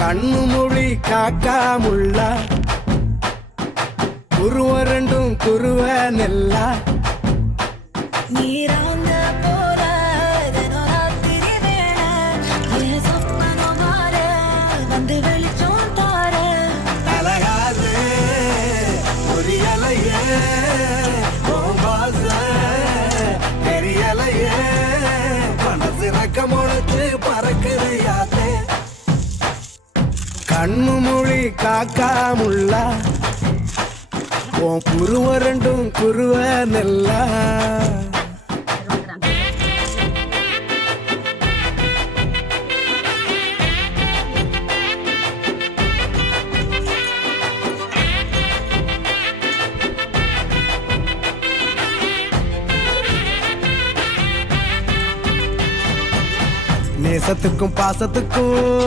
கண்ணு மொழி காக்காமுள்ள குருவ ரெண்டும் குருவ நெல்லா நீராங்க போல ராத்திரி வேளை சொப்பனோ மாற வந்து வெளிச்சம் தார அழகாது புரியலையே தெரியலையே மனசு ரக்க முளைச்சு பறக்குது யாத்தே கண்ணு மொழி காக்காமுள்ள உன் குருவ ரெண்டும் குருவ நெல்லா நேசத்துக்கும் பாசத்துக்கும்